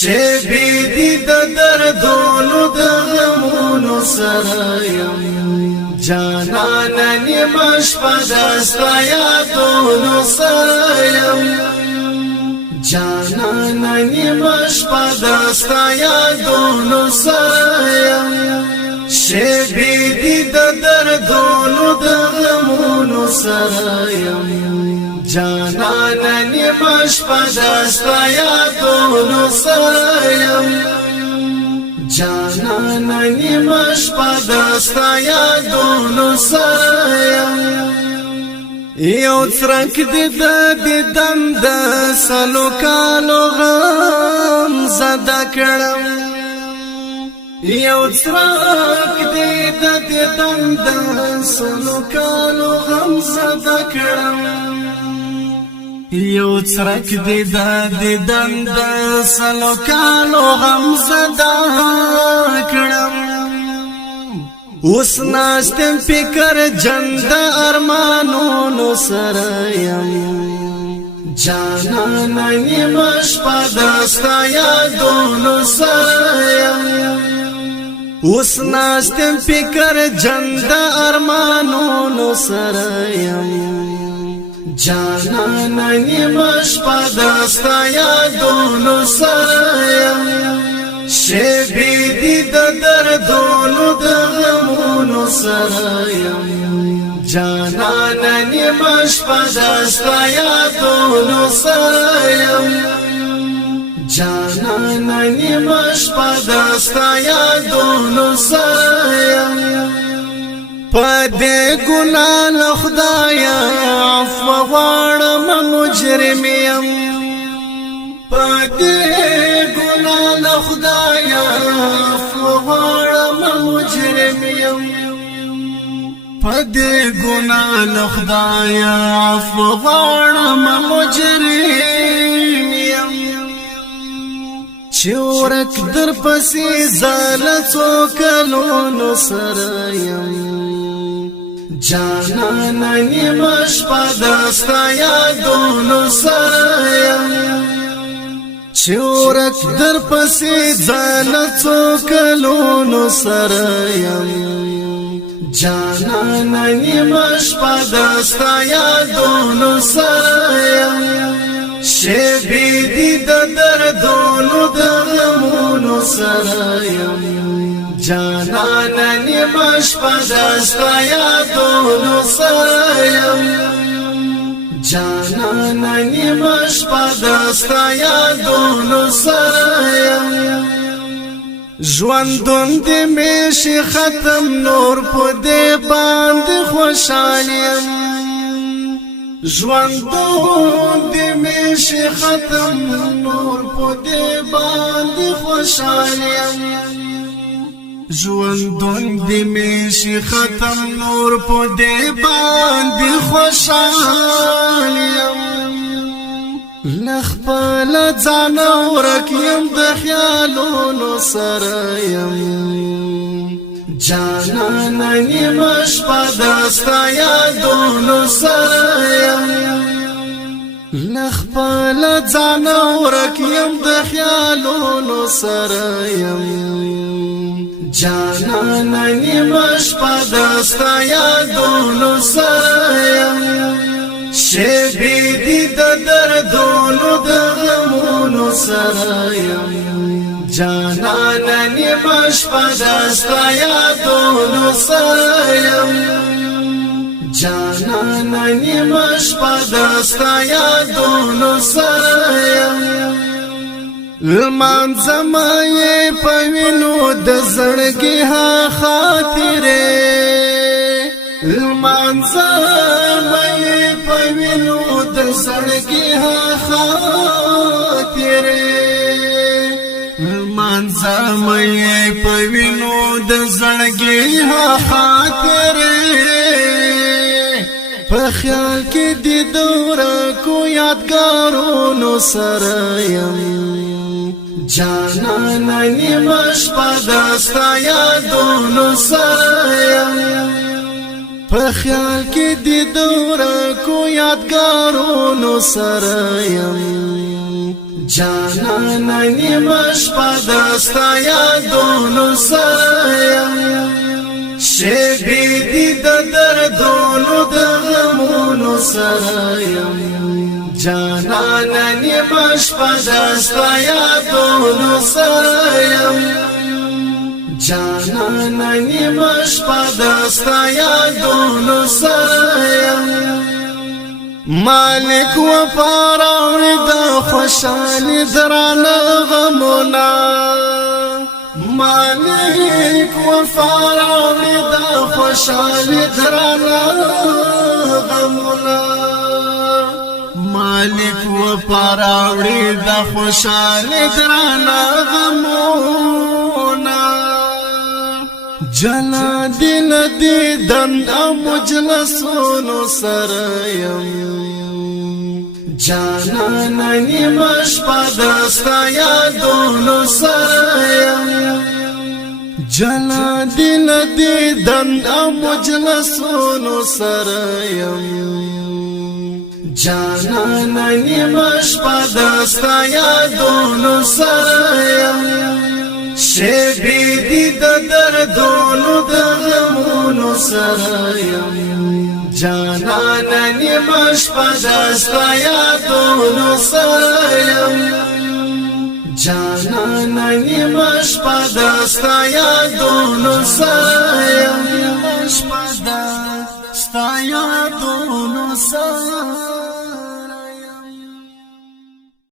شبی دی د دردونو د غمونو سره یم جانان نیمه شپه دستا یادونو سره یم جانان نیمه شپه دستا یادونو سره یم شبی دی د دردونو د غمونو سره یم جانان نیمه شپه دستا یادونو سره یم جانان نیمه شپه دستا یادونو سره یم یو څرک دی د دیدن د سلو کالو غم زده کړم یو څرک دی د دیدن د سلو کالو غم زده کړم یو څرک دی د دیدن د سلو کالو غم زده کړم اوس ناستم فکر جند ارمانونو سره یم جانان نیمه شپه دستا یادونو سره یم اوس ناستم فکر جند ارمانونو سره یم جانان نیمه شپه دستا یادونو سره یم شبی دی د دردونو د غمونو سره یم جانان نیمه شپه دستا یادونو سره یم جانان نیمه شپه دستا یادونو سره یم پدې ګناه له خدایا عفو غواړم مجرم یم پدې ګناه له خدایا عفو غواړم مجرم یم پدې ګناه له خدایا عفو غواړم مجرم یم چورک در پسې زال څوکلونو سره یم جانان نیمه شپه دستا یادونو سره یم چورک در پسې ځان څوکلونو سره یم جانان نیمه شپه دستا یادونو سره یم شبی دی د دردونو د غمونو سره یم جانان نیمه شپه دستا یادونو سره یم جانان نیمه شپه دستا یادونو سره یم ژوندون دې مې شي ختم نور په دې باندې خوشحال یم ژوندون دې مې شي ختم نور په دې باندې خوشحال یم ژوندون دې مې شي ختم نور په دې باندې خوشحال یم لخپل ځان ورک یم د خیالونو سره یم جانان نیمه شپه دستا یادونو سره یم لخپل ځان ورک یم د خیالونو سره یم جانان نیمه شپه دستا یادونو سره یم شبی دی د دردونو د غمونو سره یم جانان نیمه شپه دستا یادونو سره یم جانان نیمه شپه دستا یادونو سره یم لمانځمه یې په وینو د زړګي ها خاطرې لمانځمه یې په وینو د زړګي ها خاطرې لمانځمه یې په وینو د زړګي ها خاطرې په خیال کې د دوره کو یادګارونو سره یم جانان نیمه شپه دستا یادونو سره یم په خیال کې د دوره کو یادګارونو سره یم جانانا نیمش پا دستا یادونو سرایم شیبی دی دا دردونو دا غمونو سرایم جانانا نیمش پا دستا یادونو سرایم جانانا نیمش پا دستا یادونو سرایم مالک وفا راوړي د خوشالي درانه غمونه مالک وفا راوړي د خوشالي درانه غمونه مالک وفا راوړي د خوشالي درانه غمونه جلا دل دیدن او مجلسونو سرایم جانانا نیمش پا دستا یادونو سرایم جلا دل دیدن او مجلسونو سرایم جانانا نیمش پا دستا یادونو سرایم شیبی دی دا دردونو دا غمونو سرایم جانانا نیمش پا دستا یادونو سرایم جانانا نیمش پا دستا یادونو سرایم نیمش پا دستا یادونو سرایم